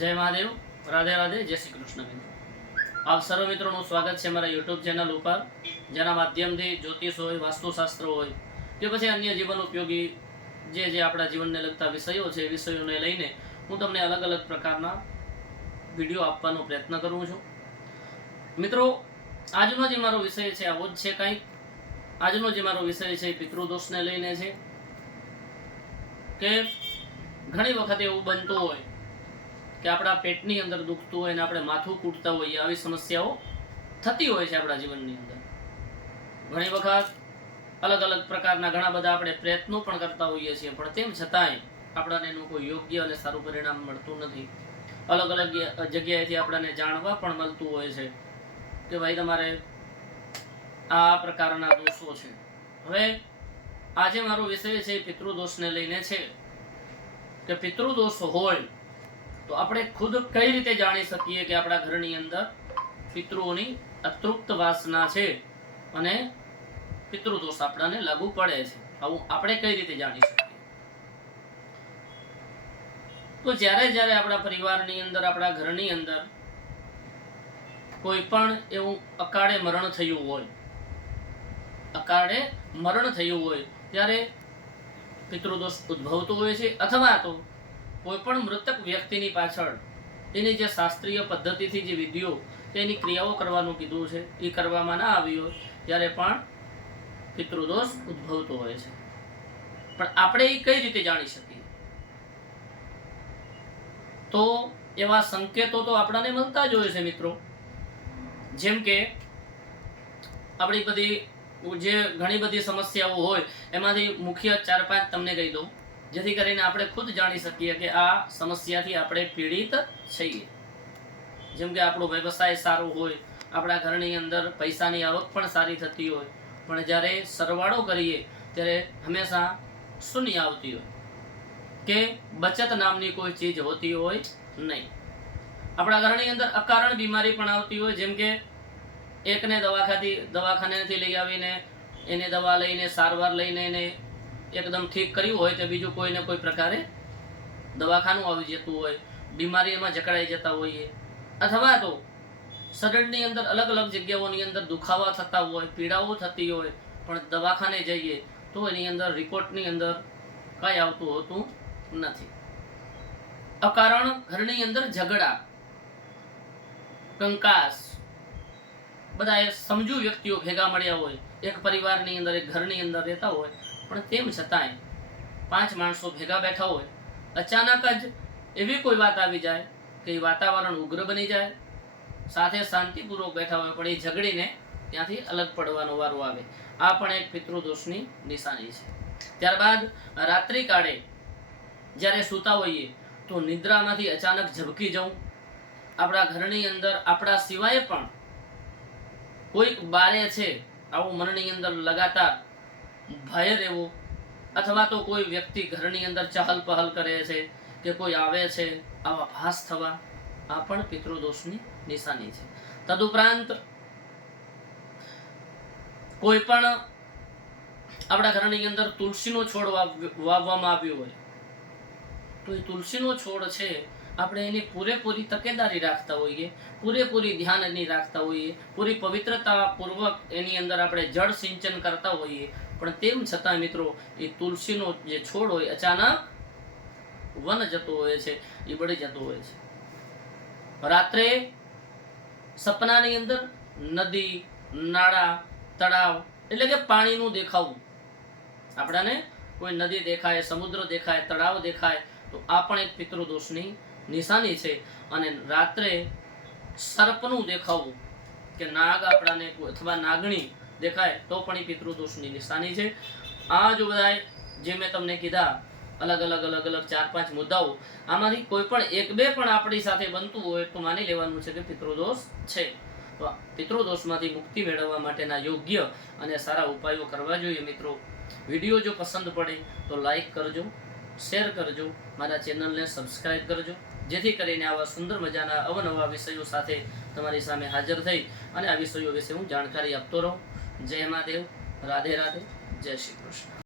જય મહાદેવ, રાધે રાધે, જય શ્રી કૃષ્ણ મિત્રો. આપ સર્વ મિત્રોનું સ્વાગત છે મારા યુટ્યુબ ચેનલ ઉપર, જેના માધ્યમથી જ્યોતિષ હોય, વાસ્તુશાસ્ત્ર હોય કે પછી અન્ય જીવન ઉપયોગી જે આપણા જીવનને લગતા વિષયો છે, વિષયોને લઈને હું તમને અલગ અલગ પ્રકારના વિડીયો આપવાનો પ્રયત્ન કરું છું. મિત્રો, આજનો જે મારો વિષય છે આવો જ છે કંઈક. આજનો જે મારો વિષય છે પિતૃદોષને લઈને છે કે ઘણી વખત એવું બનતું હોય કે આપણા પેટની અંદર દુખતું હોય ને આપણે માથું કૂટતા હોઈએ, આવી સમસ્યાઓ થતી હોય છે આપણા જીવનની અંદર. ઘણી વખત અલગ અલગ પ્રકારના ઘણા બધા આપણે પ્રયત્નો પણ કરતા હોઈએ છીએ, પણ તેમ છતાંય આપણને એનું કોઈ યોગ્ય અને સારું પરિણામ મળતું નથી. અલગ અલગ જગ્યાએથી આપણને જાણવા પણ મળતું હોય છે કે ભાઈ તમારે આ પ્રકારના દોષો છે. હવે આજે મારો વિષય છે પિતૃદોષને લઈને છે કે પિતૃદોષ હોય તો આપણે ખુદ કઈ રીતે જાણી શકીએ કે આપણા ઘરની અંદર પિતૃઓની અતૃપ્ત વાસના છે અને પિતૃદોષ આપણને લાગુ પડે છે. આવું આપણે કઈ રીતે જાણી શકીએ? તો જ્યારે આપણા પરિવારની અંદર, આપણા ઘરની અંદર કોઈ પણ એવું અકાળે મરણ થયું હોય ત્યારે પિતૃદોષ ઉદ્ભવતો હોય છે, અથવા તો કોઈ પણ મૃતક વ્યક્તિની પાછળ એની જે શાસ્ત્રીય પદ્ધતિથી જે વિધિઓ તેની ક્રિયાઓ કરવાનું કીધું છે એ કરવામાં ના આવી હોય ત્યારે પણ પિતૃદોષ ઉદ્ભવતો હોય છે. પણ આપણે એ કઈ રીતે જાણી શકીએ? તો એવા સંકેતો તો આપણને મળતા જ હોય છે મિત્રો. જેમ કે આપણી બધી જે ઘણી બધી સમસ્યાઓ હોય એમાંથી મુખ્ય 4-5 તમને કહી દઉં, જેથી કરીને આપણે ખુદ જાણી શકીએ કે આ સમસ્યાથી આપણે પીડિત છીએ. જેમ કે આપણો વ્યવસાય સારો હોય, આપણા ઘરની અંદર પૈસાની આવક પણ સારી થતી હોય, પણ જ્યારે સરવાળો કરીએ ત્યારે હંમેશા શૂન્ય આવતી હોય કે બચત નામની કોઈ ચીજ હોતી હોય નહીં. આપણા ઘરની અંદર અકારણ બીમારી પણ આવતી હોય, જેમ કે એકને દવાખાનેથી લઈ આવીને એને દવા લઈને, સારવાર લઈને એને એકદમ ઠીક કર્યું હોય તો બીજું કોઈને કોઈ પ્રકારે દવાખાનું આવી જતું હોય, બીમારીમાં જકડાઈ જતા હોઈએ, અથવા તો શરીરની અંદર અલગ અલગ જગ્યાઓની અંદર દુખાવા થતા હોય, પીડાઓ થતી હોય, પણ દવાખાને જઈએ તો એની અંદર રિપોર્ટની અંદર કાંઈ આવતું હોતું નથી. અકારણ ઘરની અંદર ઝઘડા, કંકાસ, બધા સમજુ વ્યક્તિઓ ભેગા મળ્યા હોય, એક પરિવારની અંદર, એક ઘરની અંદર રહેતા હોય, પણ તેમ છતાંય 5 માણસો ભેગા બેઠા હોય, અચાનક જ એવી કોઈ વાત આવી જાય કે એ વાતાવરણ ઉગ્ર બની જાય, સાથે શાંતિપૂર્વક બેઠા હોય પણ એ ઝઘડીને ત્યાંથી અલગ પડવાનો વારો આવે. આ પણ એક પિતૃદોષની નિશાની છે. ત્યારબાદ રાત્રિ કાળે જ્યારે સૂતા હોઈએ તો નિદ્રામાંથી અચાનક ઝબકી જવું, આપણા ઘરની અંદર આપણા સિવાય પણ કોઈક બારે છે આવું મનની અંદર લગાતાર ભય રહેવું, અથવા તો કોઈ વ્યક્તિ ઘરની અંદર ચહલ પહલ કરે છે કે કોઈ આવે છે, આવા ભાસ થવા, આ પણ પિતૃદોષની નિશાની છે. તદુપરાંત કોઈ પણ આપણા ઘરની અંદર તુલસીનો છોડ વાવવામાં આવ્યો હોય તો એ તુલસીનો છોડ છે આપણે એની પૂરેપૂરી તકેદારી રાખતા હોઈએ, પૂરેપૂરી ધ્યાન એની રાખતા હોઈએ, પૂરી પવિત્રતા પૂર્વક એની અંદર આપણે જળ સિંચન કરતા હોઈએ, પણ તેમ છતાં મિત્રો એ તુલસીનો જે છોડ હોય અચાનક વન જતો હોય છે, એ બળી જતો હોય છે. રાત્રે સપનાની અંદર નદી, નાળા, તળાવ એટલે કે પાણીનું દેખાવું, આપણાને કોઈ નદી દેખાય, સમુદ્ર દેખાય, તળાવ દેખાય તો આ પણ એક પિતૃદોષની નિશાની છે. અને રાત્રે સર્પનું દેખાવું કે નાગ આપણાને અથવા નાગણી દેખાય તો પણ એ પિતૃદોષની નિશાની છે. આ જો બધા જે મેં તમને કીધા અલગ અલગ 4-5 મુદ્દાઓ, આમાંથી કોઈ પણ 1-2 પણ આપણી સાથે બનતું હોય તો માની લેવાનું છે કે પિતૃદોષ છે. તો પિતૃદોષમાંથી મુક્તિ મેળવવા માટેના યોગ્ય અને સારા ઉપાયો કરવા જોઈએ. મિત્રો, વિડીયો જો પસંદ પડે તો લાઈક કરજો, શેર કરજો, મારા ચેનલને સબસ્ક્રાઈબ કરજો, જેથી કરીને આવા સુંદર મજાના અવનવા વિષયો સાથે તમારી સામે હાજર થઈ અને આ વિષયો વિશે હું જાણકારી આપતો રહું. જય મહાદેવ, રાધે રાધે, જય શ્રી કૃષ્ણ.